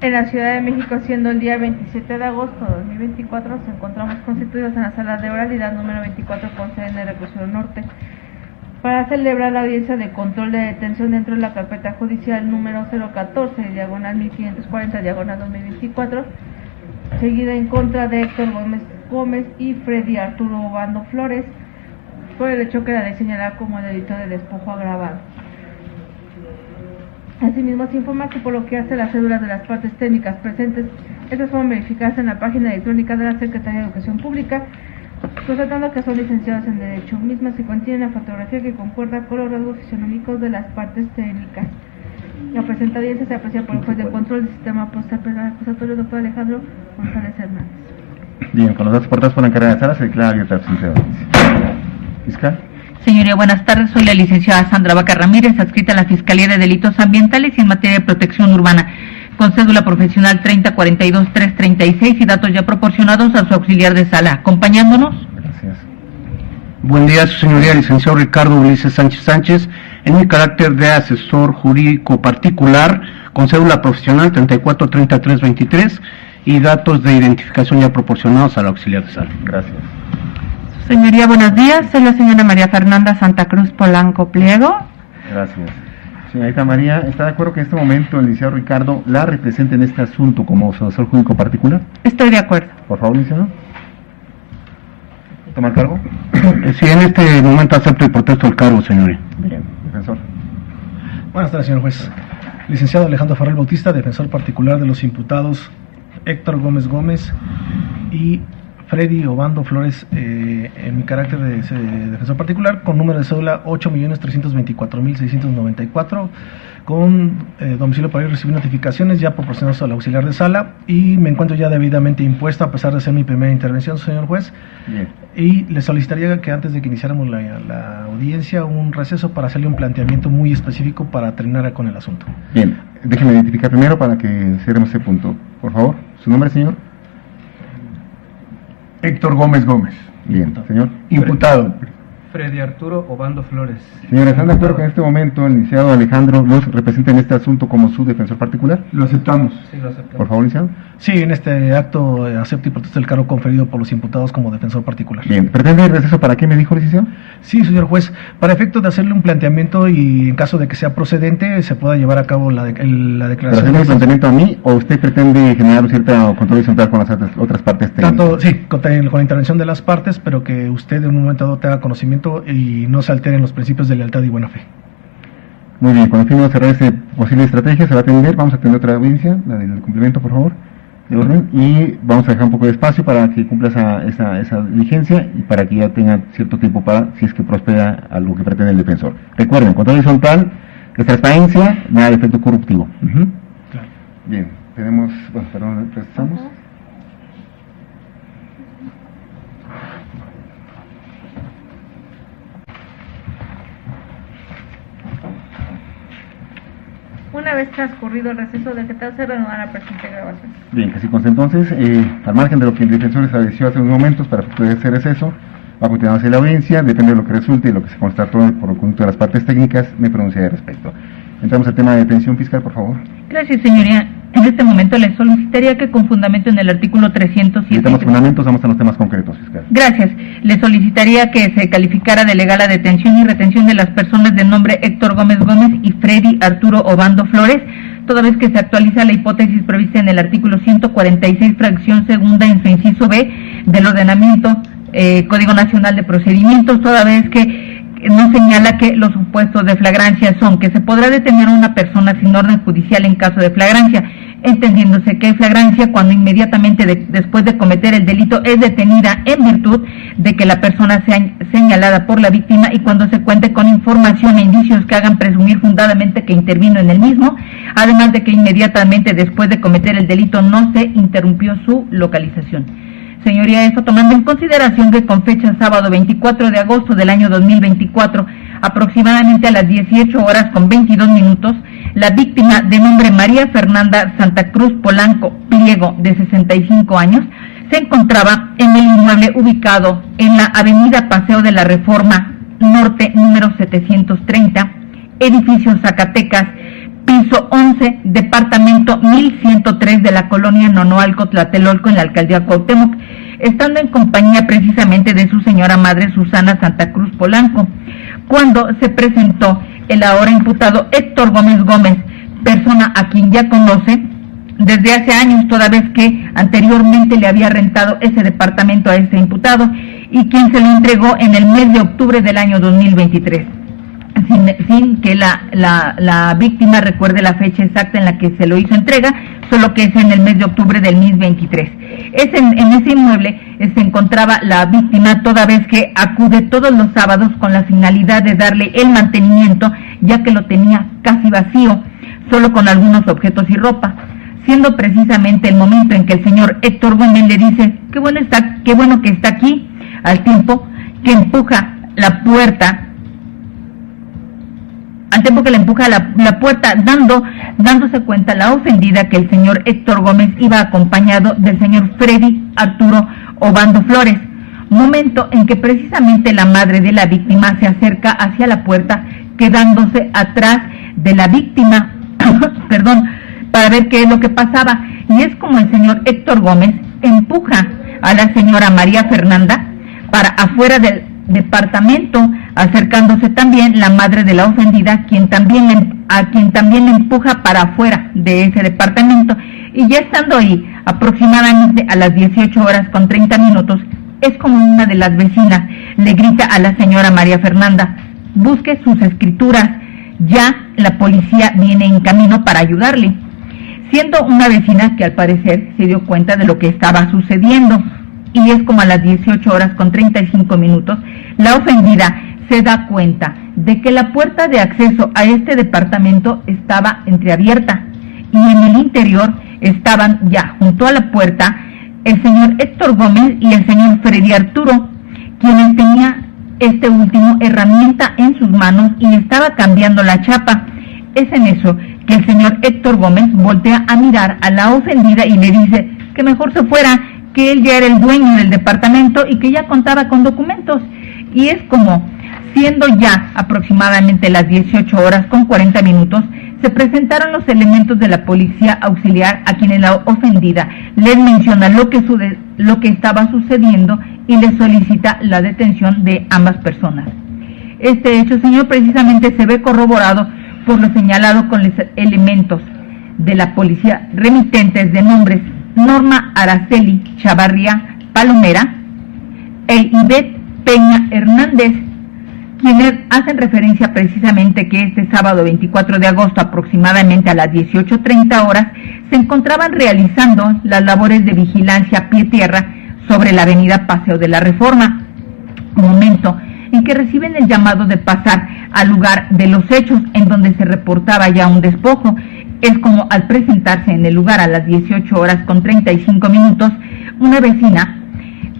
En la Ciudad de México, siendo el día 27 de agosto de 2024, nos encontramos constituidos en la sala de oralidad número 24 con sede en el Reclusorio Norte para celebrar la audiencia de control de detención dentro de la carpeta judicial número 014, diagonal 1540, diagonal 2024, seguida en contra de Héctor Gómez y Freddy Arturo Obando Flores por el hecho que la ley señala como delito de despojo agravado. Asimismo, se informa que por lo que hace las cédulas de las partes técnicas presentes, estas fueron verificadas en la página electrónica de la Secretaría de Educación Pública, constatando que son licenciados en Derecho, mismas que contienen la fotografía que concuerda con los rasgos fisionómicos de las partes técnicas. La presente audiencia se aprecia por el juez de control del sistema postal penal acusatorio, doctor Alejandro González Hernández. Bien, con los datos aportados por la encargada de sala se declara abierta la presente audiencia. Fiscal. Señoría, buenas tardes. Soy la licenciada Sandra Vaca Ramírez, adscrita a la Fiscalía de Delitos Ambientales y en materia de protección urbana, con cédula profesional 3042-336 y datos ya proporcionados a su auxiliar de sala. Acompañándonos. Gracias. Buen día, su señoría, licenciado Ricardo Ulises Sánchez, en mi carácter de asesor jurídico particular, con cédula profesional 343323 y datos de identificación ya proporcionados al auxiliar de sala. Gracias. Señoría, buenos días. Soy la señora María Fernanda Santa Cruz Polanco Pliego. Gracias. Señorita María, ¿está de acuerdo que en este momento el licenciado Ricardo la represente en este asunto como su asesor jurídico particular? Estoy de acuerdo. Por favor, licenciado. ¿Toma el cargo? Sí, en este momento acepto y protesto el cargo, señoría. Bien, defensor. Buenas tardes, señor juez. Licenciado Alejandro Farrell Bautista, defensor particular de los imputados Héctor Gómez y Freddy Obando Flores, en mi carácter de defensor particular, con número de cédula 8.324.694, con domicilio para ir a recibir notificaciones ya proporcionados al auxiliar de sala, y me encuentro ya debidamente impuesto a pesar de ser mi primera intervención, señor juez. Bien. Y le solicitaría que antes de que iniciáramos la audiencia, un receso para hacerle un planteamiento muy específico para terminar con el asunto. Bien, déjeme identificar primero para que cerremos ese punto. Por favor, ¿su nombre, señor? Héctor Gómez. Bien, señor. Imputado. Freddy Arturo Obando Flores. Señora, ¿están de acuerdo que en este momento el licenciado Alejandro los representa en este asunto como su defensor particular? Lo aceptamos. Sí, lo aceptamos. Por favor, licenciado. Sí, en este acto acepto y protesto el cargo conferido por los imputados como defensor particular. Bien, ¿pretende el receso para qué me dijo, licenciado? Sí, señor juez, para efecto de hacerle un planteamiento y en caso de que sea procedente se pueda llevar a cabo la ¿Pero declaración. hacerme el planteamiento a mí o usted pretende generar un cierto control horizontal con las otras partes técnicas? Tanto, sí, con la intervención de las partes, pero que usted en un momento dado tenga conocimiento y no se alteren los principios de lealtad y buena fe. Muy bien, con el fin de cerrar esta posible estrategia se va a atender, vamos a atender otra audiencia, la del cumplimiento, por favor, de orden, y vamos a dejar un poco de espacio para que cumpla esa diligencia y para que ya tenga cierto tiempo para, si es que prospera a lo que pretende el defensor. Recuerden, control horizontal, de transparencia, nada de efecto corruptivo. Claro. Bien, tenemos, bueno, perdón, empezamos. Una vez transcurrido el receso decretado, se reanudará la presente grabación. Bien, que así conste entonces, al margen de lo que el defensor estableció hace unos momentos para poder hacer receso, va a continuar la audiencia, depende de lo que resulte y lo que se constató por el conjunto de las partes técnicas, me pronunciaré al respecto. Entramos al tema de detención fiscal, por favor. Gracias, señoría. En este momento le solicitaría que con fundamento en el artículo 307... Necesitamos fundamentos, vamos a los temas concretos, fiscal. Gracias. Le solicitaría que se calificara de legal la detención y retención de las personas de nombre Héctor Gómez y Freddy Arturo Obando Flores, toda vez que se actualiza la hipótesis prevista en el artículo 146, fracción segunda, en su inciso B, del ordenamiento Código Nacional de Procedimientos, toda vez que no señala que los supuestos de flagrancia son que se podrá detener a una persona sin orden judicial en caso de flagrancia, entendiéndose que hay flagrancia cuando inmediatamente después de cometer el delito es detenida en virtud de que la persona sea señalada por la víctima y cuando se cuente con información e indicios que hagan presumir fundadamente que intervino en el mismo, además de que inmediatamente después de cometer el delito no se interrumpió su localización. Señoría, eso tomando en consideración que con fecha sábado 24 de agosto del año 2024, aproximadamente a las 18 horas con 22 minutos, la víctima de nombre María Fernanda Santa Cruz Polanco Pliego, de 65 años, se encontraba en el inmueble ubicado en la avenida Paseo de la Reforma Norte, número 730, edificio Zacatecas, piso 11, departamento 1103 de la colonia Nonoalco, Tlatelolco, en la alcaldía Cuauhtémoc, estando en compañía precisamente de su señora madre Susana Santa Cruz Polanco, cuando se presentó el ahora imputado Héctor Gómez Gómez, persona a quien ya conoce desde hace años, toda vez que anteriormente le había rentado ese departamento a este imputado y quien se lo entregó en el mes de octubre del año 2023. Sin que la víctima recuerde la fecha exacta en la que se lo hizo entrega, solo que es en el mes de octubre del 2023. En ese inmueble se encontraba la víctima, toda vez que acude todos los sábados con la finalidad de darle el mantenimiento, ya que lo tenía casi vacío, solo con algunos objetos y ropa, siendo precisamente el momento en que el señor Héctor Gómez le dice qué bueno que está aquí, al tiempo que empuja la puerta, la puerta, dándose cuenta la ofendida que el señor Héctor Gómez iba acompañado del señor Freddy Arturo Obando Flores, momento en que precisamente la madre de la víctima se acerca hacia la puerta, quedándose atrás de la víctima, para ver qué es lo que pasaba, y es como el señor Héctor Gómez empuja a la señora María Fernanda para afuera del departamento, acercándose también la madre de la ofendida, a quien también le empuja para afuera de ese departamento, y ya estando ahí aproximadamente a las 18:30, es como una de las vecinas le grita a la señora María Fernanda: busque sus escrituras, ya la policía viene en camino para ayudarle, siendo una vecina que al parecer se dio cuenta de lo que estaba sucediendo. Y es como a las 18:35, la ofendida se da cuenta de que la puerta de acceso a este departamento estaba entreabierta, y en el interior estaban ya junto a la puerta el señor Héctor Gómez y el señor Freddy Arturo, quienes tenía este último herramienta en sus manos y estaba cambiando la chapa. Es en eso que el señor Héctor Gómez voltea a mirar a la ofendida y le dice que mejor se fuera, que él ya era el dueño del departamento y que ya contaba con documentos. Y es como, siendo ya aproximadamente las 18:40, se presentaron los elementos de la policía auxiliar, a quienes la ofendida les menciona lo que estaba sucediendo y les solicita la detención de ambas personas. Este hecho, señor, precisamente se ve corroborado por lo señalado con los elementos de la policía remitentes de nombres Norma Araceli Chavarría Palomera e Ivette Peña Hernández, quienes hacen referencia precisamente que este sábado 24 de agosto, aproximadamente a las 18:30, se encontraban realizando las labores de vigilancia a pie tierra sobre la avenida Paseo de la Reforma, momento en que reciben el llamado de pasar al lugar de los hechos, en donde se reportaba ya un despojo. Es como al presentarse en el lugar a las 18:35, una vecina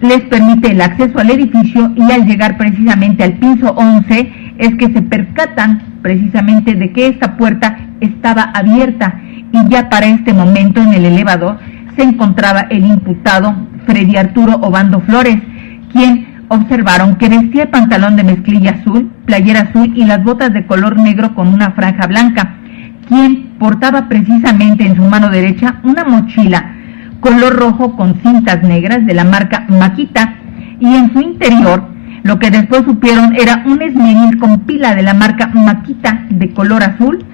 les permite el acceso al edificio, y al llegar precisamente al piso 11 es que se percatan precisamente de que esta puerta estaba abierta, y ya para este momento en el elevador se encontraba el imputado Freddy Arturo Obando Flores, quien observaron que vestía el pantalón de mezclilla azul, playera azul y las botas de color negro con una franja blanca, quien portaba precisamente en su mano derecha una mochila color rojo con cintas negras de la marca Makita, y en su interior, lo que después supieron, era un esmeril con pila de la marca Makita de color azul,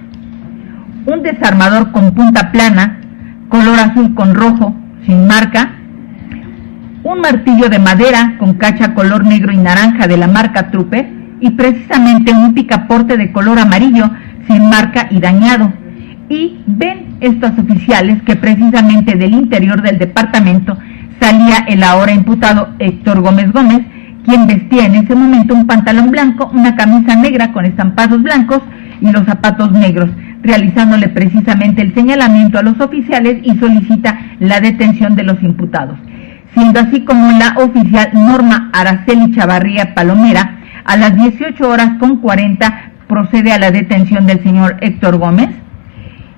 un desarmador con punta plana, color azul con rojo, sin marca, un martillo de madera con cacha color negro y naranja de la marca Trooper, y precisamente un picaporte de color amarillo, sin marca y dañado. Y ven estos oficiales que precisamente del interior del departamento salía el ahora imputado Héctor Gómez Gómez, quien vestía en ese momento un pantalón blanco, una camisa negra con estampados blancos y los zapatos negros, realizándole precisamente el señalamiento a los oficiales y solicita la detención de los imputados. Siendo así como la oficial Norma Araceli Chavarría Palomera, a las 18:40, procede a la detención del señor Héctor Gómez,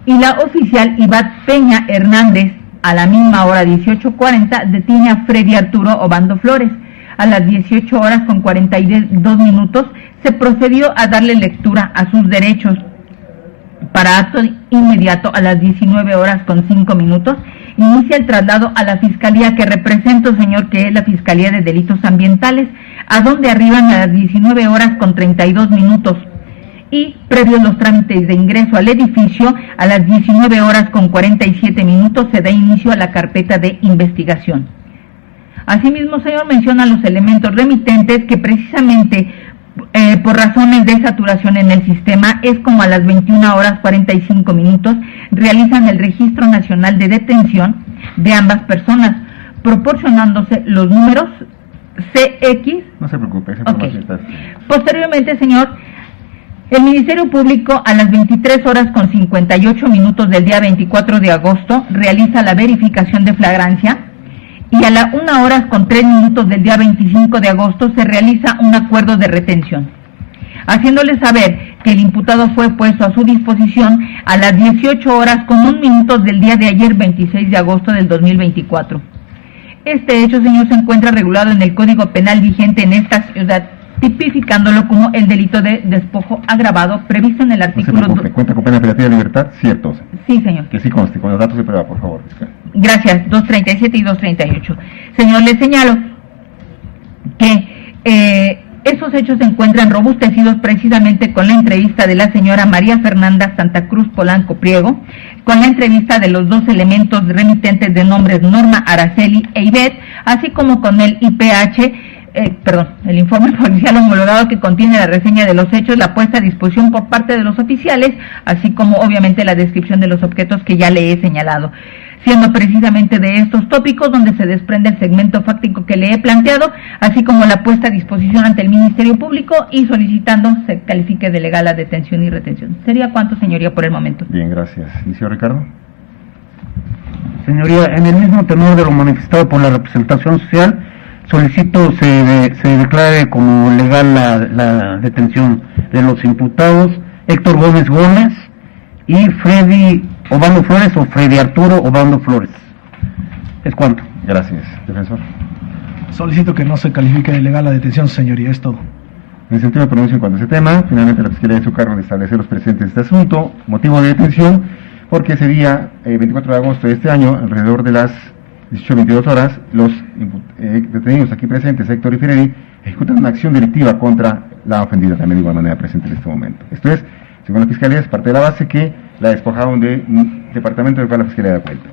y la oficial Ivette Peña Hernández, a la misma hora 18:40, detiene a Freddy Arturo Obando Flores. A las 18:42, se procedió a darle lectura a sus derechos. Para acto inmediato, a las 19:05, inicia el traslado a la fiscalía que represento, señor, que es la Fiscalía de Delitos Ambientales, a donde arriban a las 19:32, y previos los trámites de ingreso al edificio, a las 19:47 se da inicio a la carpeta de investigación. Asimismo, señor, menciona los elementos remitentes que precisamente por razones de saturación en el sistema, es como a las 21:45 realizan el Registro Nacional de Detención de ambas personas, proporcionándose los números CX. No se preocupe, esa información está. Posteriormente, señor, el Ministerio Público a las 23:58 del día 24 de agosto realiza la verificación de flagrancia, y a las 1:03 del día 25 de agosto se realiza un acuerdo de retención, haciéndole saber que el imputado fue puesto a su disposición a las 18:01 del día de ayer, 26 de agosto del 2024. Este hecho, señor, se encuentra regulado en el Código Penal vigente en esta ciudad, tipificándolo como el delito de despojo agravado previsto en el artículo... No se preocupe, ¿cuenta con pena privativa de libertad? Cierto. Sí, señor. Que sí conste, con los datos de prueba, por favor, fiscal. Gracias, 237 y 238. Señor, le señalo que esos hechos se encuentran robustecidos precisamente con la entrevista de la señora María Fernanda Santa Cruz Polanco Pliego, con la entrevista de los dos elementos remitentes de nombres Norma Araceli e Ivette, así como con el el informe policial homologado que contiene la reseña de los hechos, la puesta a disposición por parte de los oficiales, así como obviamente la descripción de los objetos que ya le he señalado, siendo precisamente de estos tópicos donde se desprende el segmento fáctico que le he planteado, así como la puesta a disposición ante el Ministerio Público y solicitando se califique de legal la detención y retención. ¿Sería cuánto, señoría, por el momento? Bien, gracias. Licenciado Ricardo. Señoría, en el mismo tenor de lo manifestado por la representación social, solicito se declare como legal la detención de los imputados Héctor Gómez Gómez y Freddy Obando Flores, o Freddy Arturo Obando Flores. ¿Es cuánto? Gracias. Defensor. Solicito que no se califique de legal la detención, señoría, es todo. En el sentido de pronuncio en cuanto a ese tema, finalmente la Fiscalía de su cargo de establecer los presentes de este asunto, motivo de detención, porque ese día, 24 de agosto de este año, alrededor de las 18:22, los detenidos aquí presentes, Héctor y Freddy, ejecutan una acción delictiva contra la ofendida, también de igual manera presente en este momento. Esto es, según la Fiscalía, es parte de la base que la despojaron del departamento del cual la Fiscalía da cuenta.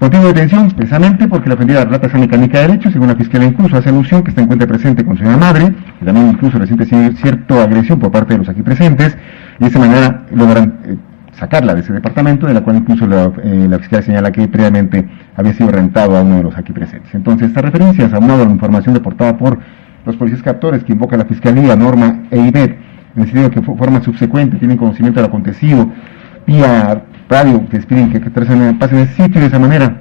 Motivo de detención, precisamente porque la ofendida relata esa mecánica de derecho, según la Fiscalía incluso hace alusión que está en cuenta presente con su señora madre, y también incluso reciente cierta agresión por parte de los aquí presentes, y de esa manera logran sacarla de ese departamento, de la cual incluso la Fiscalía señala que previamente había sido rentado a uno de los aquí presentes. Entonces, estas referencias, aunado a la información reportada por los policías captores que invoca la Fiscalía, Norma e Ivette, en el sentido de que forma subsecuente tienen conocimiento de lo acontecido, vía radio, que les piden que pasen ese sitio, y de esa manera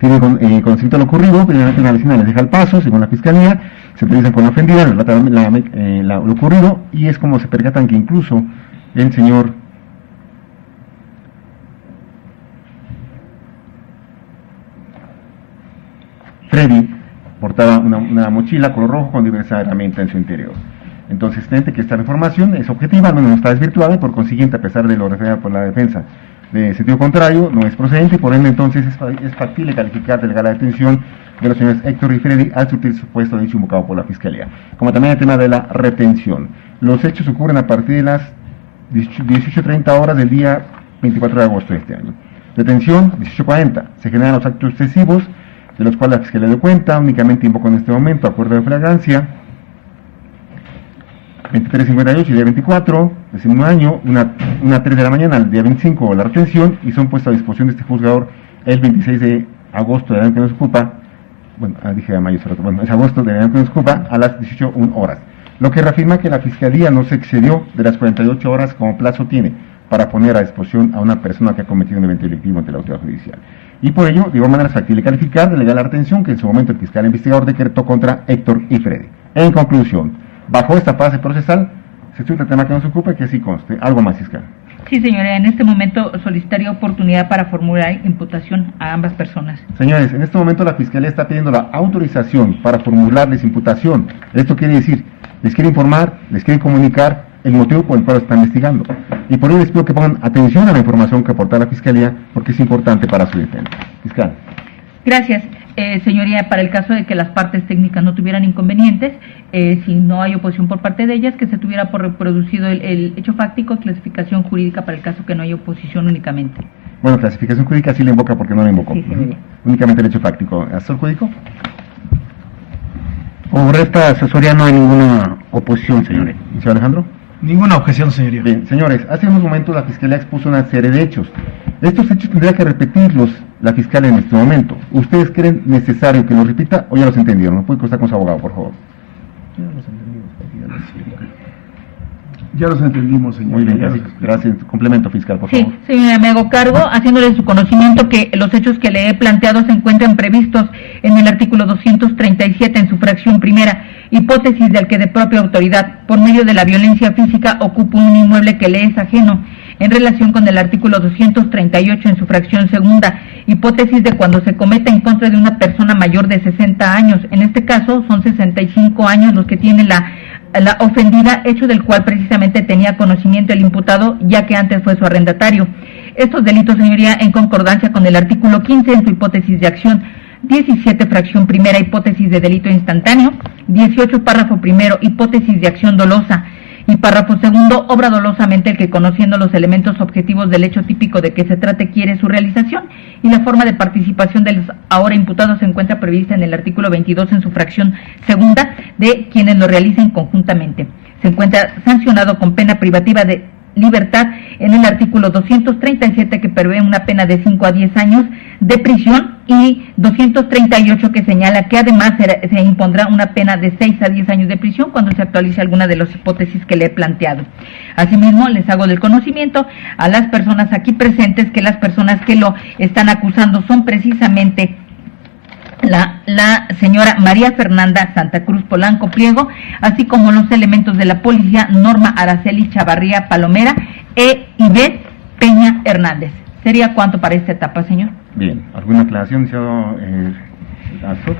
tienen conocimiento de lo ocurrido, primeramente una vecina les deja el paso, según la Fiscalía, se entrevistan con la ofendida, les relata lo ocurrido, y es como se percatan que incluso el señor Freddy portaba una mochila color rojo con diversa herramienta en su interior. Entonces, evidente que esta información es objetiva, no está desvirtuada, y por consiguiente, a pesar de lo referido por la defensa de sentido contrario, no es procedente, y por ende entonces es factible calificar de legal la detención de los señores Héctor y Freddy al surtir su puesto de hecho invocado por la Fiscalía. Como también el tema de la retención. Los hechos ocurren a partir de las 18:30 del día 24 de agosto de este año. Detención, 18:40. Se generan los actos excesivos, de los cuales la Fiscalía dio cuenta, únicamente invoco en este momento acuerdo de flagrancia, 23:58 y día 24, del mismo año, una 3 de la mañana, al día 25, la retención, y son puestos a disposición de este juzgador el 26 de agosto del año que nos ocupa, dije a mayo, es agosto del año que nos ocupa, a las 18:01, lo que reafirma que la Fiscalía no se excedió de las 48 horas como plazo tiene para poner a disposición a una persona que ha cometido un evento delictivo ante la autoridad judicial. Y por ello, de igual manera, es factible calificar de legal la retención que en su momento el fiscal investigador decretó contra Héctor y Freddy. En conclusión, bajo esta fase procesal, se estudia el tema que nos ocupa, que así conste. ¿Algo más, fiscal? Sí, señora, en este momento solicitaría oportunidad para formular imputación a ambas personas. Señores, en este momento la Fiscalía está pidiendo la autorización para formularles imputación. Esto quiere decir les quiere informar, les quiere comunicar el motivo por el cual están investigando. Y por ello les pido que pongan atención a la información que aporta la Fiscalía, porque es importante para su defensa. Fiscal. Gracias. Señoría, para el caso de que las partes técnicas no tuvieran inconvenientes, si no hay oposición por parte de ellas, que se tuviera por reproducido el hecho fáctico y clasificación jurídica para el caso que no hay oposición únicamente. Bueno, clasificación jurídica sí la invoca porque no la invocó. Sí, señoría. Únicamente el hecho fáctico. ¿Asesor jurídico? Por esta asesoría no hay ninguna oposición, señoría. Señor Alejandro. Ninguna objeción, señoría. Bien, señores, hace unos momentos la Fiscalía expuso una serie de hechos. Estos hechos tendría que repetirlos la Fiscalía en este momento. ¿Ustedes creen necesario que los repita o ya los entendieron? ¿No puede costar con su abogado, por favor? Ya los entendimos, señor. Muy bien, gracias. Complemento, fiscal, por favor. Sí, señora, me hago cargo, haciéndole su conocimiento que los hechos que le he planteado se encuentran previstos en el artículo 237 en su fracción primera, hipótesis del que de propia autoridad, por medio de la violencia física, ocupa un inmueble que le es ajeno, en relación con el artículo 238 en su fracción segunda, hipótesis de cuando se cometa en contra de una persona mayor de 60 años, en este caso son 65 años los que tiene la ofendida, hecho del cual precisamente tenía conocimiento el imputado, ya que antes fue su arrendatario. Estos delitos, señoría, en concordancia con el artículo 15 en su hipótesis de acción, 17 fracción primera, hipótesis de delito instantáneo, 18 párrafo primero, hipótesis de acción dolosa, y párrafo segundo, obra dolosamente el que, conociendo los elementos objetivos del hecho típico de que se trate, quiere su realización, y la forma de participación de los ahora imputados se encuentra prevista en el artículo 22 en su fracción segunda, de quienes lo realicen conjuntamente. Se encuentra sancionado con pena privativa de libertad en el artículo 237, que prevé una pena de 5 a 10 años de prisión, y 238, que señala que además se impondrá una pena de 6 a 10 años de prisión cuando se actualice alguna de las hipótesis que le he planteado. Asimismo, les hago del conocimiento a las personas aquí presentes que las personas que lo están acusando son precisamente la señora María Fernanda Santa Cruz Polanco Pliego, así como los elementos de la policía Norma Araceli Chavarría Palomera e Ivette Peña Hernández. ¿Sería cuánto para esta etapa, señor? Bien, ¿alguna aclaración, señor asesor?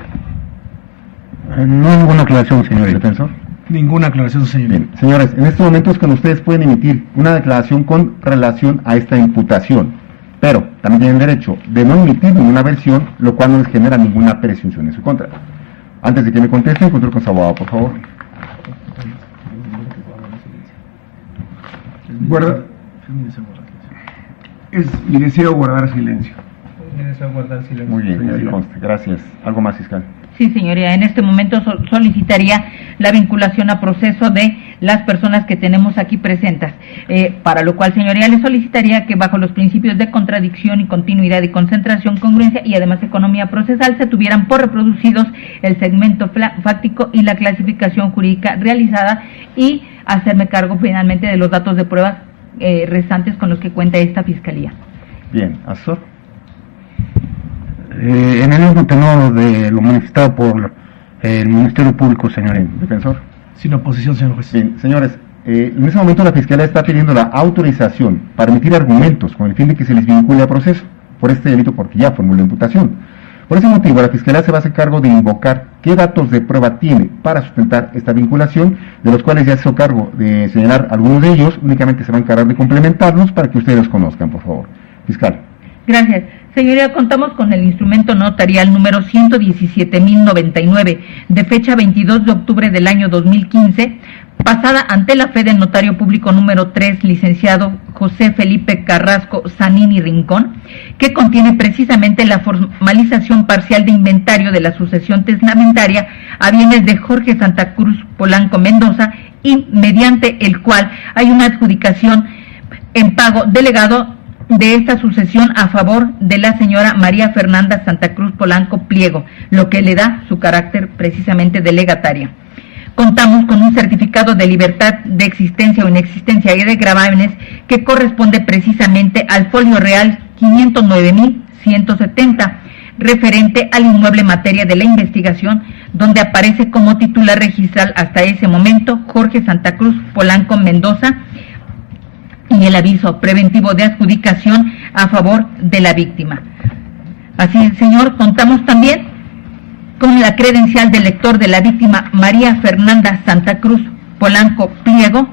No ninguna aclaración, señoría. ¿Defensor? Ninguna aclaración, señoría. Bien, señores, en estos momentos cuando ustedes pueden emitir una declaración con relación a esta imputación, pero también tienen derecho de no emitir ninguna versión, lo cual no les genera ninguna presunción en su contra. Antes de que me contesten, control con su abogado, por favor. Es mi deseo guardar silencio. Mi deseo guardar silencio. Muy bien, Señoría. así conste. Gracias. ¿Algo más, fiscal? Sí, señoría, en este momento solicitaría la vinculación a proceso de las personas que tenemos aquí presentes, para lo cual, señoría, le solicitaría que bajo los principios de contradicción y continuidad y concentración, congruencia y además economía procesal se tuvieran por reproducidos el segmento fáctico y la clasificación jurídica realizada, y hacerme cargo finalmente de los datos de pruebas restantes con los que cuenta esta Fiscalía. Bien, asesor. En el mismo tenor de lo manifestado por el Ministerio Público, señoría. Defensor. Sin oposición, señor juez. Bien, señores, en ese momento la Fiscalía está pidiendo la autorización para emitir argumentos con el fin de que se les vincule a proceso por este delito, porque ya formuló imputación. Por ese motivo, la Fiscalía se va a hacer cargo de invocar qué datos de prueba tiene para sustentar esta vinculación, de los cuales ya se hizo cargo de señalar algunos de ellos. Únicamente se va a encargar de complementarlos para que ustedes los conozcan, por favor. Fiscal. Gracias. Señoría, contamos con el instrumento notarial número 117.099, de fecha 22 de octubre del año 2015, pasada ante la fe del notario público número 3, licenciado José Felipe Carrasco Zanini Rincón, que contiene precisamente la formalización parcial de inventario de la sucesión testamentaria a bienes de Jorge Santa Cruz Polanco Mendoza, y mediante el cual hay una adjudicación en pago delegado de esta sucesión a favor de la señora María Fernanda Santa Cruz Polanco Pliego, lo que le da su carácter precisamente de legataria. Contamos con un certificado de libertad de existencia o inexistencia y de gravámenes que corresponde precisamente al folio real 509.170, referente al inmueble materia de la investigación, donde aparece como titular registral hasta ese momento Jorge Santa Cruz Polanco Mendoza, y el aviso preventivo de adjudicación a favor de la víctima. Así, señor, contamos también con la credencial del lector de la víctima María Fernanda Santa Cruz Polanco Pliego,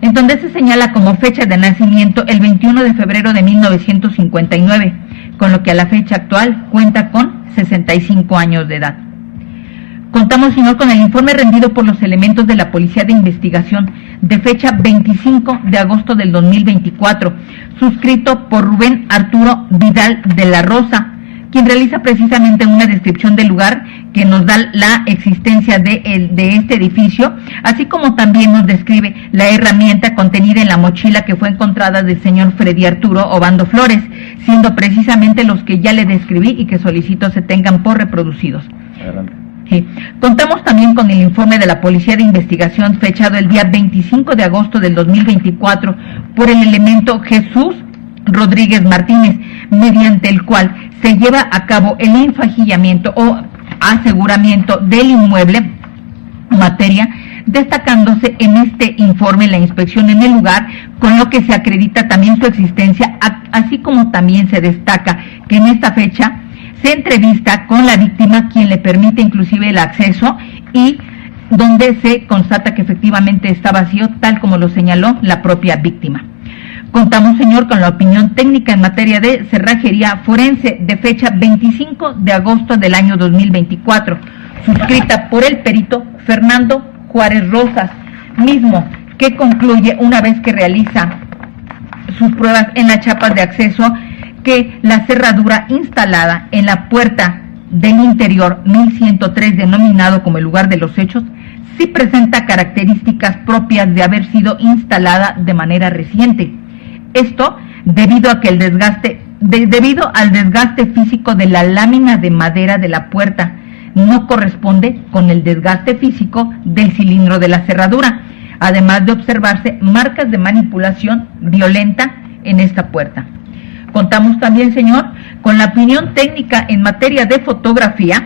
en donde se señala como fecha de nacimiento el 21 de febrero de 1959, con lo que a la fecha actual cuenta con 65 años de edad. Contamos, señor, con el informe rendido por los elementos de la Policía de Investigación de fecha 25 de agosto del 2024, suscrito por Rubén Arturo Vidal de la Rosa, quien realiza precisamente una descripción del lugar que nos da la existencia de este edificio, así como también nos describe la herramienta contenida en la mochila que fue encontrada del señor Freddy Arturo Obando Flores, siendo precisamente los que ya le describí y que solicito se tengan por reproducidos. Adelante. Sí. Contamos también con el informe de la Policía de Investigación fechado el día 25 de agosto del 2024 por el elemento Jesús Rodríguez Martínez, mediante el cual se lleva a cabo el enfajillamiento o aseguramiento del inmueble materia, destacándose en este informe la inspección en el lugar, con lo que se acredita también su existencia, así como también se destaca que en esta fecha se entrevista con la víctima, quien le permite inclusive el acceso y donde se constata que efectivamente está vacío, tal como lo señaló la propia víctima. Contamos, señor, con la opinión técnica en materia de cerrajería forense de fecha 25 de agosto del año 2024, suscrita por el perito Fernando Juárez Rosas, mismo que concluye, una vez que realiza sus pruebas en las chapas de acceso, que la cerradura instalada en la puerta del interior 1103, denominado como el lugar de los hechos, sí presenta características propias de haber sido instalada de manera reciente. Esto debido a que debido al desgaste físico de la lámina de madera de la puerta, no corresponde con el desgaste físico del cilindro de la cerradura, además de observarse marcas de manipulación violenta en esta puerta. Contamos también, señor, con la opinión técnica en materia de fotografía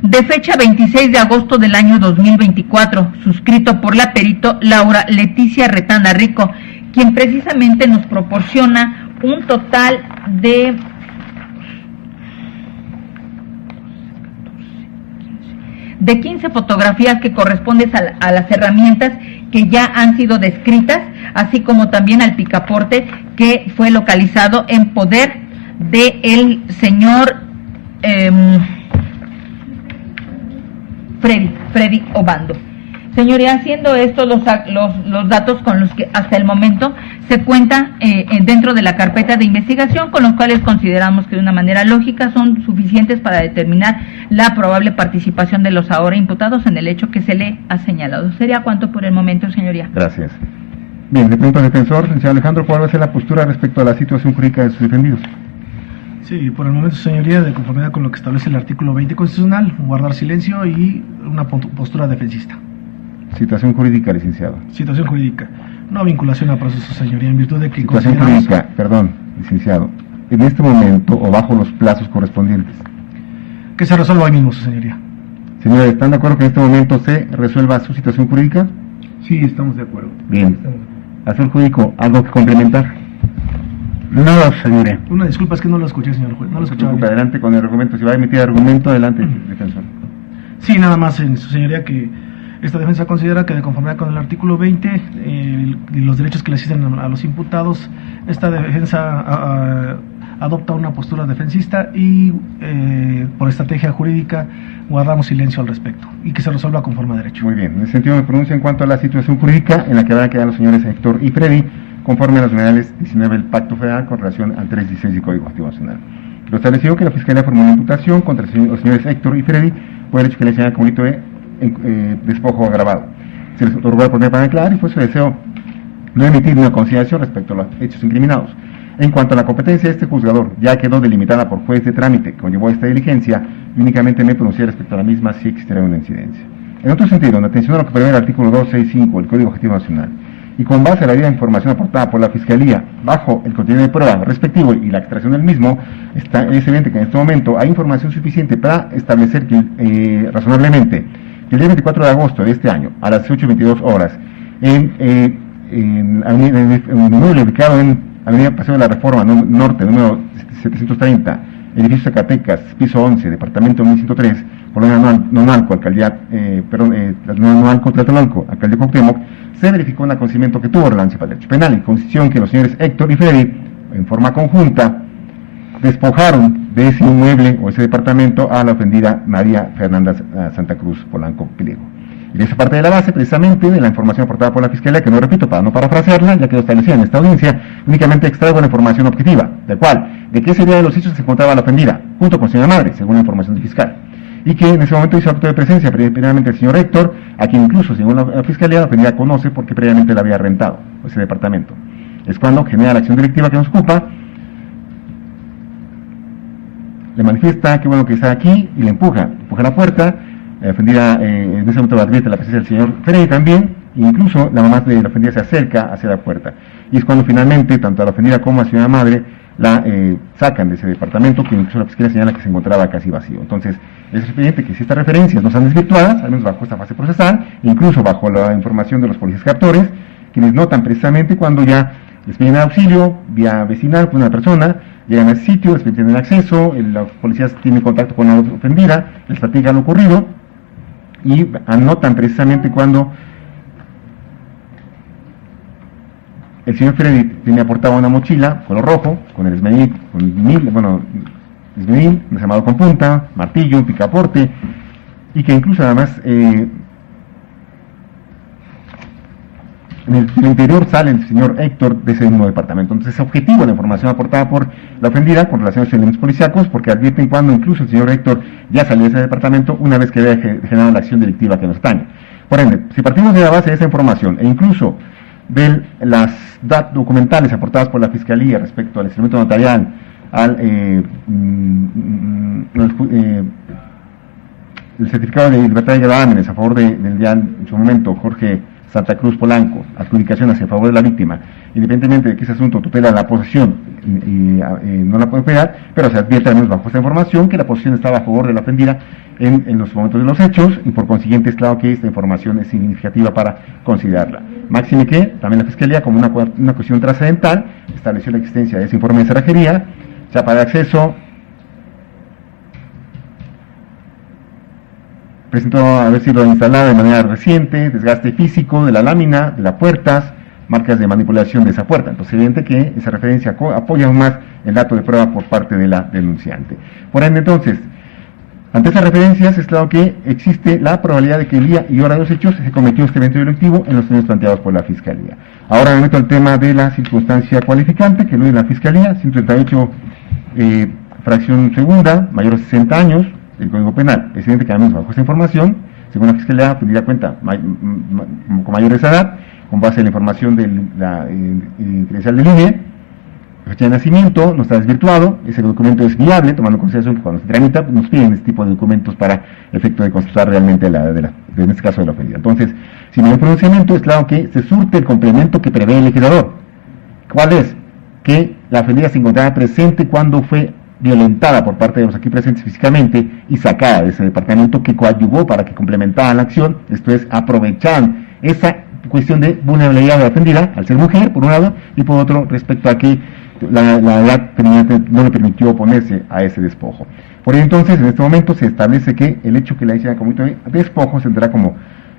de fecha 26 de agosto del año 2024, suscrito por la perito Laura Leticia Retana Rico, quien precisamente nos proporciona un total de 15 fotografías que corresponden a las herramientas que ya han sido descritas, así como también al picaporte que fue localizado en poder del señor Freddy Obando. Señoría, haciendo esto los datos con los que hasta el momento se cuenta dentro de la carpeta de investigación, con los cuales consideramos que de una manera lógica son suficientes para determinar la probable participación de los ahora imputados en el hecho que se le ha señalado. ¿Sería cuánto por el momento, señoría? Gracias. Bien, le pregunto al defensor, señor Alejandro, ¿cuál va a ser la postura respecto a la situación jurídica de sus defendidos? Sí, por el momento, señoría, de conformidad con lo que establece el artículo 20 constitucional, guardar silencio y una postura defensista. Situación jurídica, licenciado. Situación jurídica. No vinculación a proceso, señoría, en virtud de que Situación jurídica, perdón, licenciado. En este momento o bajo los plazos correspondientes. Que se resuelva hoy mismo, su señoría. Señora, ¿están de acuerdo que en este momento se resuelva su situación jurídica? Sí, estamos de acuerdo. Bien. Asesor jurídico, ¿algo que complementar? Nada, señoría. Una disculpa, es que no lo escuché, señor juez. No lo escuchaba bien. Adelante con el argumento. Si va a emitir argumento, adelante, defensor. Sí, nada más, su señoría, que esta defensa considera que de conformidad con el artículo 20 y los derechos que le asisten a los imputados, esta defensa adopta una postura defensista y por estrategia jurídica guardamos silencio al respecto y que se resuelva conforme a derecho. Muy bien, en ese sentido me pronuncio en cuanto a la situación jurídica en la que van a quedar los señores Héctor y Freddy, conforme a los numerales 19 del Pacto Federal con relación al 316 del Código Activo Nacional. Lo establecido que la Fiscalía formó una imputación contra los señores Héctor y Freddy por el hecho que le señala como delito de despojo agravado. Se les otorgó la oportunidad para declarar y fue su deseo no emitir una consideración respecto a los hechos incriminados. En cuanto a la competencia de este juzgador, ya quedó delimitada por juez de trámite que conllevó esta diligencia, y únicamente me pronuncié respecto a la misma si existiera una incidencia. En otro sentido, en atención a lo que prevé el artículo 265 del Código Objetivo Nacional, y con base a la debida información aportada por la Fiscalía, bajo el contenido de prueba respectivo y la extracción del mismo, es evidente que en este momento hay información suficiente para establecer que razonablemente que el día 24 de agosto de este año, a las 8:22 horas, en un inmueble ubicado en Avenida Paseo de la Reforma Norte, número 730, edificio Zacatecas, piso 11, departamento 1103, colonia Nonalco, alcaldía, Nonalco, Tlatelolco, alcaldía Cuauhtémoc, se verificó un acontecimiento que tuvo relevancia para el derecho penal, en condición que los señores Héctor y Freddy, en forma conjunta, despojaron de ese inmueble o ese departamento a la ofendida María Fernanda Santa Cruz Polanco Pliego. Y de esa parte de la base, precisamente, de la información aportada por la Fiscalía, que no repito, para no parafrasearla, ya quedó establecida en esta audiencia, únicamente extraigo la información objetiva, de cuál, de qué sería de los hechos se encontraba la ofendida, junto con señora madre, según la información del fiscal. Y que en ese momento hizo acto de presencia previamente el señor Héctor, a quien incluso, según la Fiscalía, la ofendida conoce porque previamente la había rentado, ese departamento. Es cuando genera la acción directiva que nos ocupa, le manifiesta que bueno que está aquí y le empuja la puerta. La ofendida en ese momento advierte la presencia del señor Freddy también, e incluso la mamá de la ofendida se acerca hacia la puerta. Y es cuando finalmente, tanto a la ofendida como a la señora madre, la sacan de ese departamento, que incluso la Fiscalía señala que se encontraba casi vacío. Entonces, es evidente que si estas referencias no están desvirtuadas, al menos bajo esta fase procesal, incluso bajo la información de los policías captores, quienes notan precisamente cuando ya les piden auxilio, vía vecinal, con una persona, llegan al sitio, les piden el acceso, los policías tienen contacto con la ofendida, les platican lo ocurrido, y anotan precisamente cuando el señor Freddy tenía aportado una mochila color rojo, con el esmeril, desarmado con punta, martillo, un picaporte, y que incluso además en el interior sale el señor Héctor de ese mismo departamento. Entonces es objetivo la información aportada por la ofendida con relación a los elementos policíacos, porque advierten cuando incluso el señor Héctor ya salió de ese departamento una vez que había generado la acción delictiva que nos atañe. Por ende, si partimos de la base de esa información e incluso de las datos documentales aportadas por la Fiscalía respecto al instrumento notarial, el certificado de libertad de gravámenes a favor del ya en su momento Jorge Santa Cruz Polanco, adjudicación hacia favor de la víctima, independientemente de que ese asunto tutela la posesión y no la puede pegar, pero se advierte al menos bajo esta información que la posesión estaba a favor de la ofendida en los momentos de los hechos, y por consiguiente es claro que esta información es significativa para considerarla. Máxime que también la Fiscalía, como una cuestión trascendental, estableció la existencia de ese informe de cerrajería, chapa de acceso, presentó haber sido instalada de manera reciente, desgaste físico de la lámina, de las puertas, marcas de manipulación de esa puerta. Entonces, es evidente que esa referencia apoya aún más el dato de prueba por parte de la denunciante. Por ende, entonces, ante esas referencias, es claro que existe la probabilidad de que el día y hora de los hechos se cometió este evento delictivo en los términos planteados por la Fiscalía. Ahora me meto al tema de la circunstancia cualificante, que lo es la Fiscalía, 138, fracción segunda, mayor de 60 años, del Código Penal. Es evidente que además bajo esta información, según la Fiscalía, tendría cuenta con mayores de edad, con base en la información de la credencial del INE, fecha de nacimiento, no está desvirtuado, ese documento es viable, tomando en consideración que cuando se tramita nos piden este tipo de documentos para efecto de constatar realmente en este caso de la ofendida. Entonces, si no hay pronunciamiento, es claro que se surte el complemento que prevé el legislador. ¿Cuál es? Que la ofendida se encontraba presente cuando fue violentada por parte de los aquí presentes físicamente y sacada de ese departamento, que coadyuvó para que complementaran la acción, esto es, aprovechaban esa cuestión de vulnerabilidad de la ofendida al ser mujer, por un lado, y por otro, respecto a que la edad no le permitió oponerse a ese despojo. Por ello, entonces, en este momento se establece que el hecho que la haya cometido de despojo se tendrá como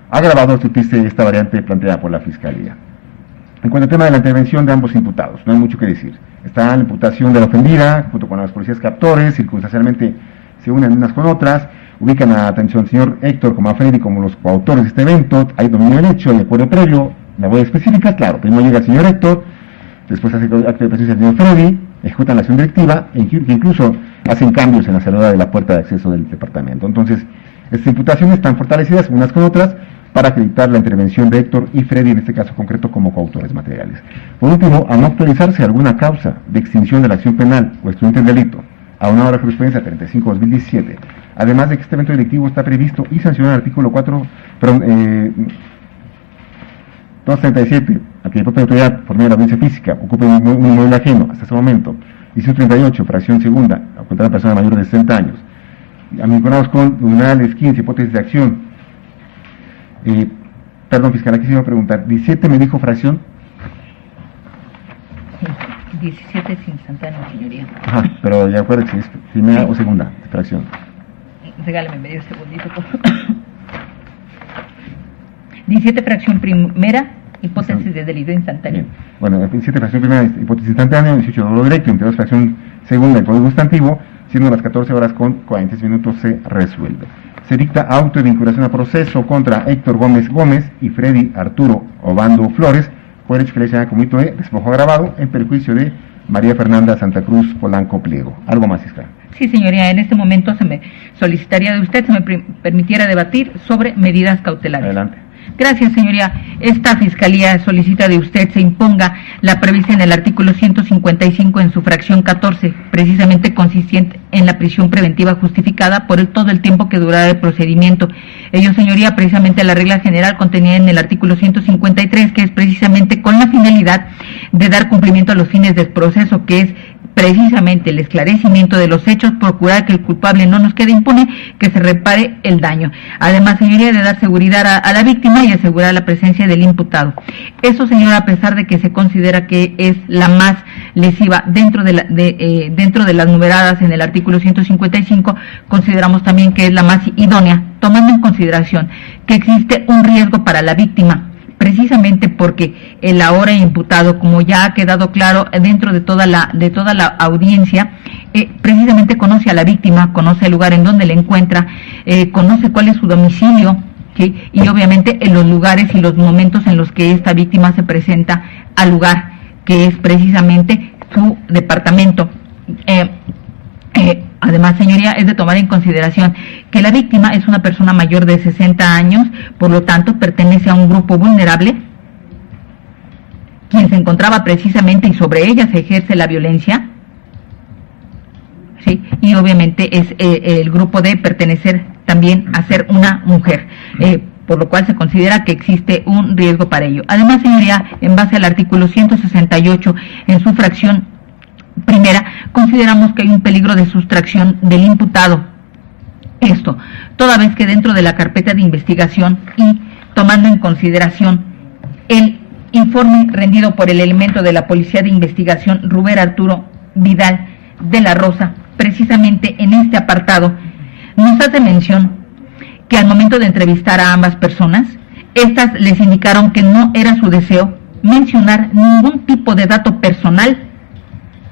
agravado al surtirse esta variante planteada por la Fiscalía. En cuanto al tema de la intervención de ambos imputados, no hay mucho que decir. Está la imputación de la ofendida, junto con los policías captores, circunstancialmente se unen unas con otras, ubican a atención al señor Héctor como a Freddy como los coautores de este evento, hay dominio del hecho, hay acuerdo previo, la voy a especificar, claro, primero llega el señor Héctor, después hace acto de presencia del señor Freddy, ejecutan la acción directiva, e incluso hacen cambios en la cerradura de la puerta de acceso del departamento. Entonces, estas imputaciones están fortalecidas unas con otras, para acreditar la intervención de Héctor y Freddy, en este caso concreto, como coautores materiales. Por último, al no actualizarse alguna causa de extinción de la acción penal o excluyente del delito, a una hora de jurisprudencia 35-2017, además de que este evento delictivo está previsto y sancionado en el artículo 237, a que la propia autoridad, por medio de la violencia física, ocupe un inmueble ajeno hasta ese momento, y 138, fracción segunda, contra una persona mayor de 60 años, vinculados con tribunales 15, hipótesis de acción. Perdón, fiscal, aquí se iba a preguntar, 17 me dijo fracción. 17 es instantáneo, señoría. Ajá, pero ya acuerdo si es primera o segunda fracción. Regálame medio segundito, por favor. 17 fracción primera, hipótesis de delito instantáneo. Bien. Bueno, 17 fracción primera, hipótesis instantánea, 18 dolo directo, 22 fracción segunda, el código sustantivo, siendo las 14 horas con 46 minutos se resuelve. Se dicta auto de vinculación a proceso contra Héctor Gómez Gómez y Freddy Arturo Obando Flores por hecho que le se llama como hito de despojo agravado en perjuicio de María Fernanda Santa Cruz Polanco Pliego. ¿Algo más, fiscal? Sí, señoría, en este momento se me solicitaría de usted, se me permitiera debatir sobre medidas cautelares. Adelante. Gracias, señoría. Esta Fiscalía solicita de usted se imponga la prevista en el artículo 155 en su fracción 14, precisamente consistente en la prisión preventiva justificada por todo el tiempo que durará el procedimiento. Ello, señoría, precisamente la regla general contenida en el artículo 153, que es precisamente con la finalidad de dar cumplimiento a los fines del proceso, que es precisamente el esclarecimiento de los hechos, procurar que el culpable no nos quede impune, que se repare el daño. Además, señoría, de dar seguridad a la víctima y asegurar la presencia del imputado. Eso, señora, a pesar de que se considera que es la más lesiva dentro de las numeradas en el artículo 155, consideramos también que es la más idónea, tomando en consideración que existe un riesgo para la víctima, precisamente porque el ahora imputado, como ya ha quedado claro dentro de toda la audiencia, precisamente conoce a la víctima, conoce el lugar en donde le encuentra, conoce cuál es su domicilio, ¿sí? Y obviamente en los lugares y los momentos en los que esta víctima se presenta al lugar, que es precisamente su departamento. Además, señoría, es de tomar en consideración que la víctima es una persona mayor de 60 años, por lo tanto pertenece a un grupo vulnerable, quien se encontraba precisamente y sobre ella se ejerce la violencia, ¿sí? Y obviamente es el grupo de pertenecer también a ser una mujer, por lo cual se considera que existe un riesgo para ello. Además, señoría, en base al artículo 168, en su fracción primera, consideramos que hay un peligro de sustracción del imputado. Esto, toda vez que dentro de la carpeta de investigación y tomando en consideración el informe rendido por el elemento de la Policía de Investigación Rubén Arturo Vidal de la Rosa, precisamente en este apartado, nos hace mención que al momento de entrevistar a ambas personas, estas les indicaron que no era su deseo mencionar ningún tipo de dato personal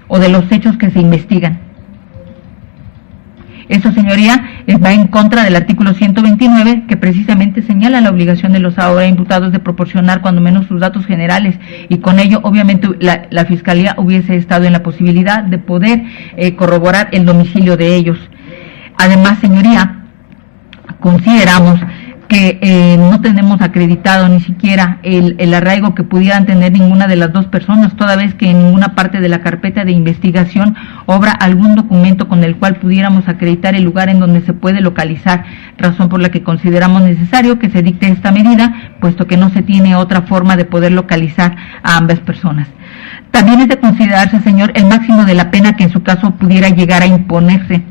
o de los hechos que se investigan. Eso, señoría, va en contra del artículo 129, que precisamente señala la obligación de los ahora imputados de proporcionar cuando menos sus datos generales, y con ello obviamente la Fiscalía hubiese estado en la posibilidad de poder corroborar el domicilio de ellos. Además, señoría, consideramos que no tenemos acreditado ni siquiera el arraigo que pudieran tener ninguna de las dos personas, toda vez que en ninguna parte de la carpeta de investigación obra algún documento con el cual pudiéramos acreditar el lugar en donde se puede localizar, razón por la que consideramos necesario que se dicte esta medida, puesto que no se tiene otra forma de poder localizar a ambas personas. También es de considerarse, señor, el máximo de la pena que en su caso pudiera llegar a imponerse.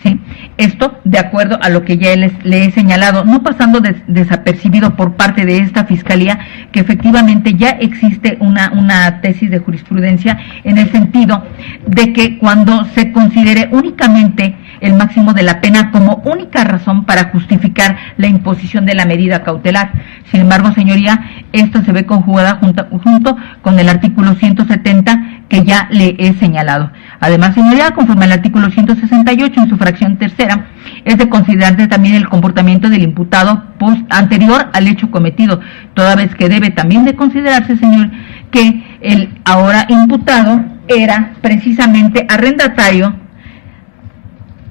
¿Sí? Esto de acuerdo a lo que ya le he señalado, no pasando desapercibido por parte de esta Fiscalía, que efectivamente ya existe una tesis de jurisprudencia en el sentido de que cuando se considere únicamente el máximo de la pena como única razón para justificar la imposición de la medida cautelar. Sin embargo, señoría, esto se ve conjugada junto con el artículo 170 que ya le he señalado. Además, señoría, conforme al artículo 168 en su fracción tercera, es de considerarse también el comportamiento del imputado anterior al hecho cometido, toda vez que debe también de considerarse, señor, que el ahora imputado era precisamente arrendatario.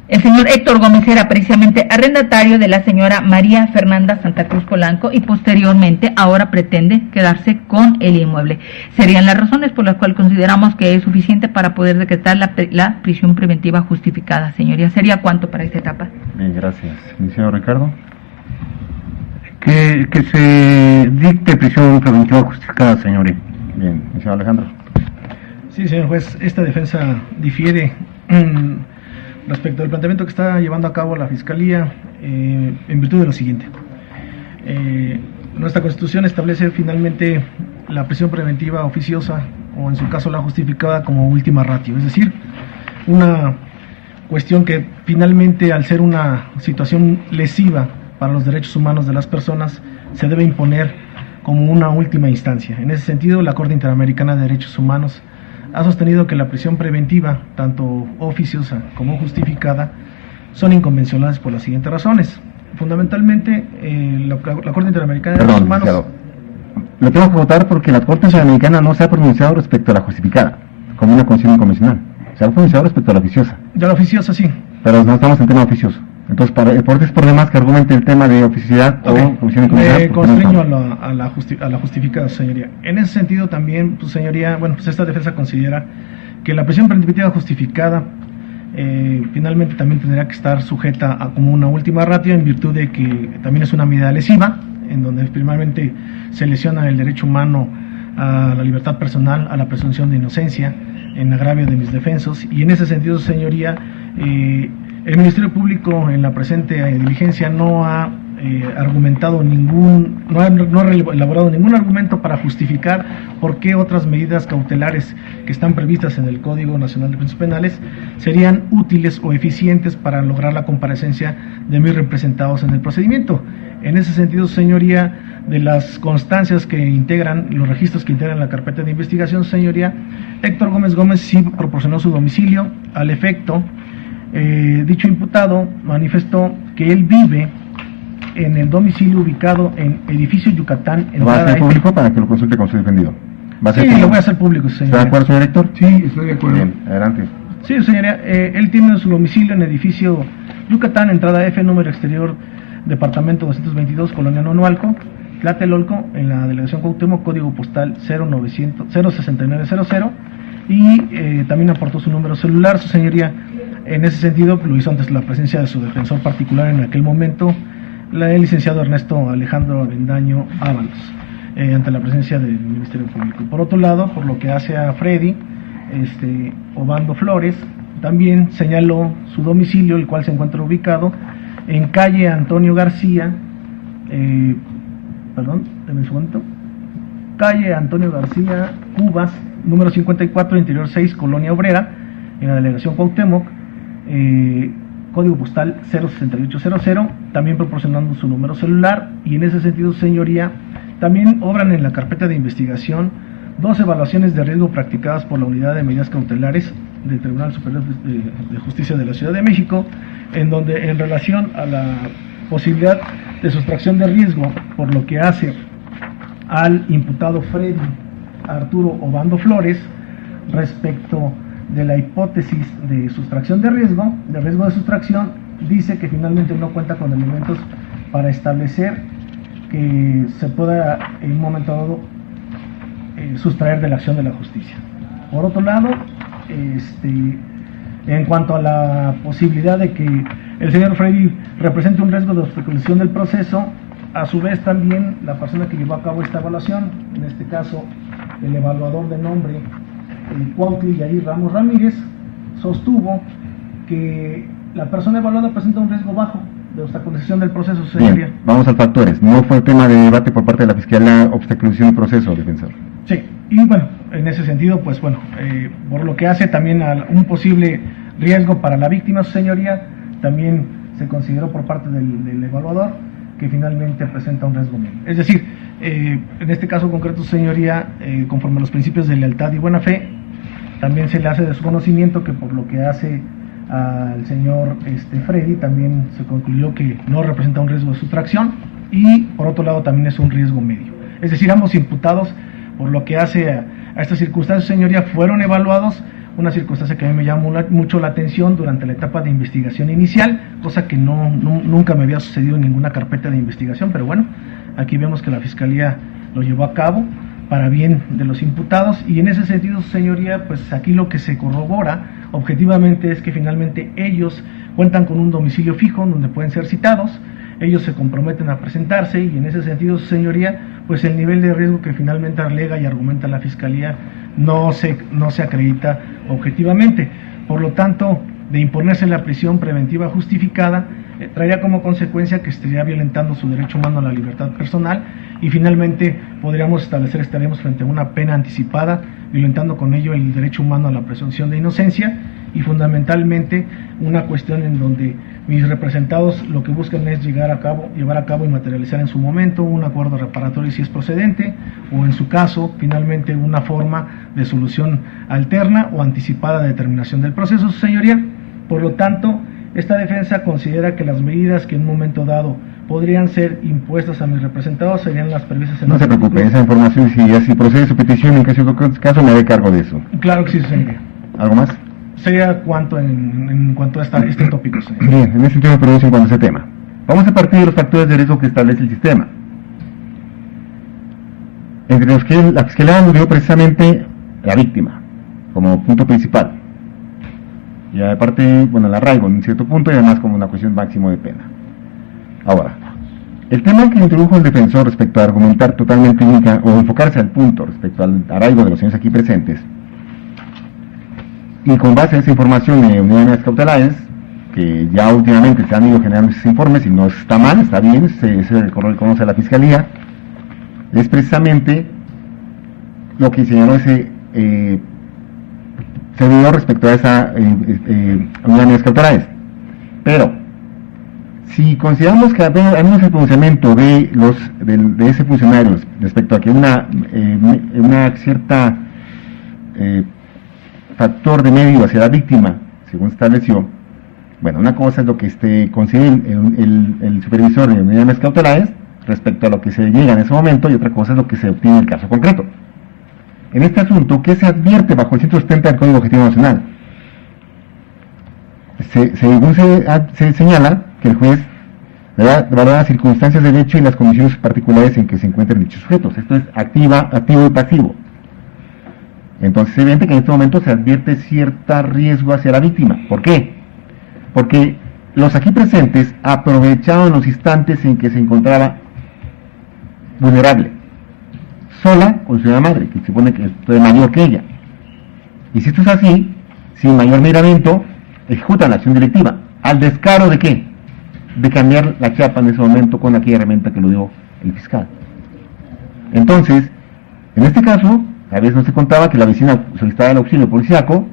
El señor Héctor Gómez era precisamente arrendatario de la señora María Fernanda Santa Cruz Polanco y posteriormente ahora pretende quedarse con el inmueble. Serían las razones por las cuales consideramos que es suficiente para poder decretar la prisión preventiva justificada, señoría. ¿Sería cuánto para esta etapa? Bien, gracias. Licenciado Ricardo. Que se dicte prisión preventiva justificada, señoría. Bien, licenciado Alejandro. Sí, señor juez, esta defensa difiere respecto al planteamiento que está llevando a cabo la Fiscalía en virtud de lo siguiente. Nuestra Constitución establece finalmente la prisión preventiva oficiosa o en su caso la justificada, como última ratio, es decir, una cuestión que finalmente, al ser una situación lesiva para los derechos humanos de las personas, se debe imponer como una última instancia. En ese sentido, la Corte Interamericana de Derechos Humanos ha sostenido que la prisión preventiva, tanto oficiosa como justificada, son inconvencionales por las siguientes razones. Fundamentalmente, la Corte Interamericana de Derechos Humanos... Licenciado, lo tengo que votar porque la Corte Interamericana no se ha pronunciado respecto a la justificada, como una condición inconvencional. Se ha pronunciado respecto a la oficiosa. De la oficiosa, sí. Pero no estamos en tema oficioso. Entonces, es por demás que argumente el tema de oficiosidad o condición inconvencional. Me constriño a la justificada, señoría. En ese sentido también, pues, señoría, bueno, pues esta defensa considera que la prisión preventiva justificada finalmente también tendría que estar sujeta a como una última ratio, en virtud de que también es una medida lesiva, en donde primeramente se lesiona el derecho humano a la libertad personal, a la presunción de inocencia, en agravio de mis defensos, y en ese sentido, señoría, el Ministerio Público en la presente diligencia no ha argumentado no ha elaborado ningún argumento para justificar por qué otras medidas cautelares que están previstas en el Código Nacional de Procedimientos Penales serían útiles o eficientes para lograr la comparecencia de mis representados en el procedimiento. En ese sentido, señoría, de las constancias que integran, los registros que integran la carpeta de investigación, señoría, Héctor Gómez Gómez sí proporcionó su domicilio. Al efecto, dicho imputado manifestó que él vive en el domicilio ubicado en Edificio Yucatán. ¿Lo va a hacer público para que lo consulte con su defendido? Sí, lo voy a hacer público, señor. ¿Está de acuerdo, señor Héctor? Sí, estoy de acuerdo. Bien, adelante. Sí, señoría, él tiene su domicilio en Edificio Yucatán, entrada F, número exterior, departamento 222, Colonia Nonualco, Tlatelolco, en la delegación Cuauhtémoc, código postal 06900, y también aportó su número celular, su señoría. En ese sentido, lo hizo antes la presencia de su defensor particular en aquel momento, el licenciado Ernesto Alejandro Avendaño Ábalos, ante la presencia del Ministerio Público. Por otro lado, por lo que hace a Freddy Obando Flores, también señaló su domicilio, el cual se encuentra ubicado en calle Antonio García, calle Antonio García, Cubas, número 54, interior 6, Colonia Obrera, en la delegación Cuauhtémoc, código postal 06800, también proporcionando su número celular. Y en ese sentido, señoría, también obran en la carpeta de investigación 2 evaluaciones de riesgo practicadas por la Unidad de Medidas Cautelares del Tribunal Superior de Justicia de la Ciudad de México, en donde, en relación a la posibilidad de sustracción de riesgo por lo que hace al imputado Freddy Arturo Obando Flores, respecto de la hipótesis de sustracción de riesgo de sustracción, dice que finalmente no cuenta con elementos para establecer que se pueda en un momento dado sustraer de la acción de la justicia. Por otro lado, en cuanto a la posibilidad de que el señor Freddy represente un riesgo de obstaculización del proceso, a su vez también la persona que llevó a cabo esta evaluación, en este caso el evaluador de nombre Cuautli Yair Ramos Ramírez, sostuvo que la persona evaluada presenta un riesgo bajo de obstaculización del proceso, señoría. Bien, vamos al factores. No fue tema de debate por parte de la Fiscalía la obstaculización del proceso, defensor. Sí, y bueno, en ese sentido, pues bueno, por lo que hace también a un posible riesgo para la víctima, su señoría, también se consideró por parte del evaluador que finalmente presenta un riesgo medio. Es decir, en este caso concreto, señoría, conforme a los principios de lealtad y buena fe, también se le hace de su conocimiento que por lo que hace al señor Freddy, también se concluyó que no representa un riesgo de sustracción, y por otro lado también es un riesgo medio. Es decir, ambos imputados, por lo que hace a estas circunstancias, señoría, fueron evaluados, una circunstancia que a mí me llamó mucho la atención durante la etapa de investigación inicial, cosa que nunca me había sucedido en ninguna carpeta de investigación, pero bueno, aquí vemos que la Fiscalía lo llevó a cabo para bien de los imputados, y en ese sentido, señoría, pues aquí lo que se corrobora objetivamente es que finalmente ellos cuentan con un domicilio fijo donde pueden ser citados, ellos se comprometen a presentarse, y en ese sentido, señoría, pues el nivel de riesgo que finalmente alega y argumenta la Fiscalía no se acredita objetivamente. Por lo tanto, de imponerse la prisión preventiva justificada, traería como consecuencia que estaría violentando su derecho humano a la libertad personal, y finalmente estaríamos frente a una pena anticipada, violentando con ello el derecho humano a la presunción de inocencia, y fundamentalmente una cuestión en donde mis representados lo que buscan es llevar a cabo y materializar en su momento un acuerdo reparatorio si es procedente, o en su caso finalmente una forma de solución alterna o anticipada de determinación del proceso, su señoría. Por lo tanto, esta defensa considera que las medidas que en un momento dado podrían ser impuestas a mis representados serían las previstas en... No se preocupe, esa información, si procede su petición, en caso me haré cargo de eso. Claro que sí, señoría. ¿Algo más? Sería cuanto en cuanto a este tópico, señor. Bien, en ese sentido me pronuncio en cuanto a ese tema. Vamos a partir de los factores de riesgo que establece el sistema. Entre los que la Fiscalía aludió precisamente la víctima, como punto principal. Y aparte, bueno, el arraigo en cierto punto, y además como una cuestión máximo de pena. Ahora, el tema que introdujo el defensor respecto a argumentar totalmente única o enfocarse al punto respecto al arraigo de los señores aquí presentes, y con base a esa información de unidades cautelares, que ya últimamente se han ido generando esos informes, y no está mal, está bien, se reconoce a la Fiscalía, es precisamente lo que señaló ese servidor respecto a esa unidades cautelares. Pero, si consideramos que al menos el pronunciamiento de ese funcionario respecto a que una cierta factor de medio hacia la víctima, según se estableció, bueno, una cosa es lo que considera el supervisor de unidades cautelares respecto a lo que se llega en ese momento, y otra cosa es lo que se obtiene en el caso concreto. En este asunto, ¿qué se advierte bajo el 170 del Código Objetivo Nacional? Según se señala que el juez valora las circunstancias del hecho y las condiciones particulares en que se encuentran dichos sujetos. Esto es activo y pasivo. Entonces es evidente que en este momento se advierte cierto riesgo hacia la víctima. ¿Por qué? Porque los aquí presentes aprovecharon los instantes en que se encontraba vulnerable, sola con su madre, que se supone que es mayor que ella. Y si esto es así, sin mayor miramiento, ejecutan la acción delictiva. ¿Al descaro de qué? De cambiar la chapa en ese momento con aquella herramienta que lo dio el fiscal. Entonces, en este caso, a veces no se contaba que la vecina solicitaba el auxilio policíaco,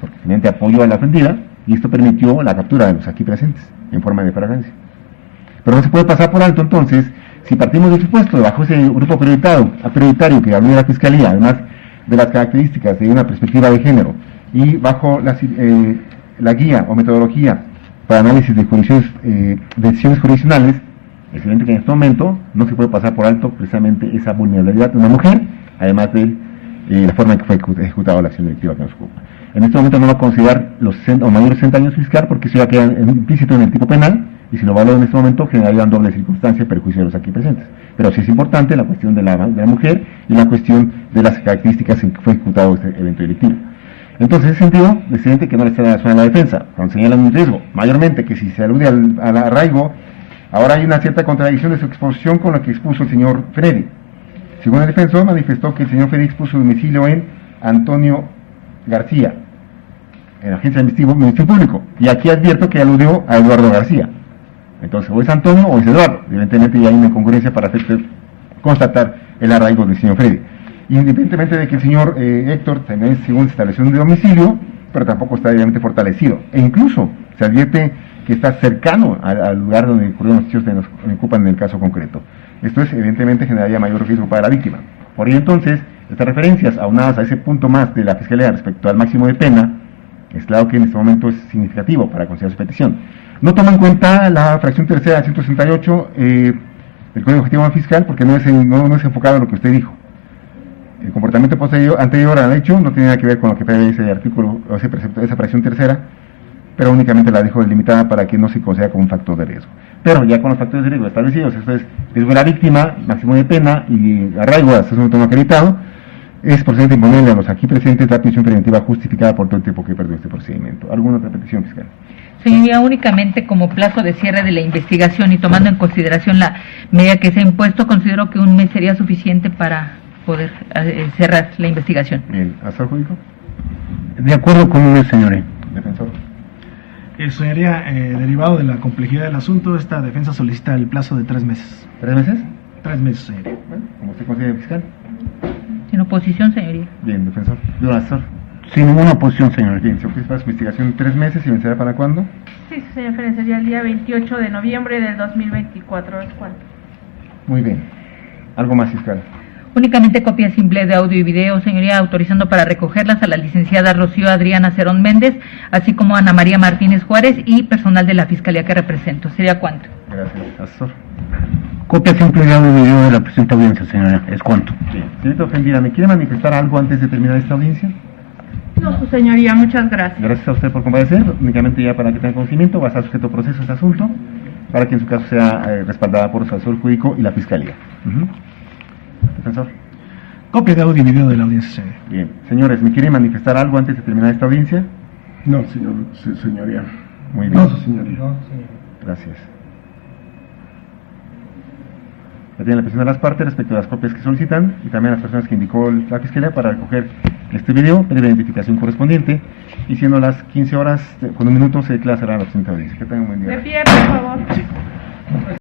porque finalmente apoyó a la ofendida, y esto permitió la captura de los aquí presentes, en forma de flagrancia. Pero no se puede pasar por alto, entonces, si partimos del supuesto, bajo ese grupo prioritario que habló de la Fiscalía, además de las características de una perspectiva de género, y bajo la guía o metodología para análisis de decisiones jurisdiccionales, es evidente que en este momento no se puede pasar por alto precisamente esa vulnerabilidad de una mujer, además de la forma en que fue ejecutada la acción delictiva que nos ocupa. En este momento no va a considerar los mayores de 60 años fiscal, porque eso ya queda implícito en el tipo penal, y si lo valora en este momento generaría una doble circunstancia y perjuicio de los aquí presentes. Pero sí es importante la cuestión de la mujer y la cuestión de las características en que fue ejecutado este evento delictivo. Entonces, en ese sentido, es evidente que no le está dando razón a la defensa, cuando señalan un riesgo, mayormente que si se alude al arraigo, ahora hay una cierta contradicción de su exposición con la que expuso el señor Freddy. Según el defensor, manifestó que el señor Freddy expuso su domicilio en Antonio García, en la Agencia de Ministerio Público, y aquí advierto que aludió a Eduardo García. Entonces, o es Antonio o es Eduardo. Evidentemente ya hay una incongruencia para constatar el arraigo del señor Freddy. Independientemente de que el señor Héctor también, según se estableció un domicilio, pero tampoco está debidamente fortalecido. E incluso se advierte que está cercano al lugar donde ocurrieron los hechos que nos ocupan en el caso concreto. Esto es, evidentemente, generaría mayor riesgo para la víctima. Por ello, entonces, estas referencias aunadas a ese punto más de la Fiscalía respecto al máximo de pena, es claro que en este momento es significativo para considerar su petición. No toma en cuenta la fracción tercera del 168 del Código Objetivo Fiscal, porque no es enfocado en lo que usted dijo. El comportamiento anterior al hecho no tiene nada que ver con lo que prevé ese artículo o ese precepto, esa fracción tercera, pero únicamente la dejo delimitada para que no se considere como un factor de riesgo. Pero ya con los factores de riesgo establecidos, esto es riesgo de la víctima, máximo de pena y arraigo hasta un tono acreditado, es procedente imponerle a los aquí presentes la prisión preventiva justificada por todo el tiempo que perdió este procedimiento. ¿Alguna otra petición, fiscal? Señoría, únicamente como plazo de cierre de la investigación y tomando en consideración la medida que se ha impuesto, considero que un mes sería suficiente para poder cerrar la investigación. Bien, ¿hasta el jurídico? De acuerdo con un señor. Defensor. Señoría, derivado de la complejidad del asunto, esta defensa solicita el plazo de 3 meses. ¿3 meses? 3 meses, señoría. Bueno, como usted considere, fiscal. Sin oposición, señoría. Bien, defensor. Bien, asesor. Sin ninguna oposición, señoría. Bien, se ocupa su investigación 3 meses y vencerá para cuándo? Sí, señor Ferenc, sería el día 28 de noviembre del 2024. ¿Es cuál? Muy bien. ¿Algo más, fiscal? Únicamente copia simple de audio y video, señoría, autorizando para recogerlas a la licenciada Rocío Adriana Cerón Méndez, así como a Ana María Martínez Juárez y personal de la Fiscalía que represento. ¿Sería cuánto? Gracias, asesor. Copia simple de audio y video de la presente audiencia, señoría. ¿Es cuánto? Bien. Señorita ofendida, ¿me quiere manifestar algo antes de terminar esta audiencia? No, su señoría, muchas gracias. Gracias a usted por comparecer. Únicamente ya para que tenga conocimiento, va a estar sujeto a proceso este asunto, para que en su caso sea respaldada por su asesor jurídico y la Fiscalía. Defensor. Copia de audio y video de la audiencia, señoría. Bien. Señores, ¿me quiere manifestar algo antes de terminar esta audiencia? No, señoría. Muy bien. No, su señoría. No, señor. Gracias. Ya tienen la presión de las partes respecto a las copias que solicitan y también a las personas que indicó la Fiscalía para recoger este video, pedir la identificación correspondiente y siendo las 15 horas con un minuto se declara cerrada la presente audiencia. Que tengan un buen día. De pie, por favor.